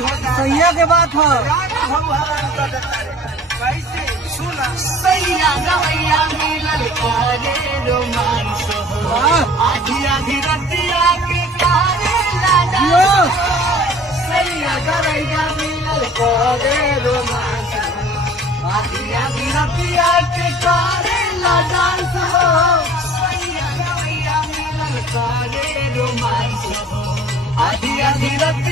सैया के बात है। कैसे सुना सैया गवैया मिलल करे रोमांस हो आधी आधी रतिया के कारे लाडा सैया गवैया मिलल करे रोमांस हो आधी आधी रतिया के कारे लाडा हो सैया गवैया मिलल करे रोमांस हो आधी आधी रतिया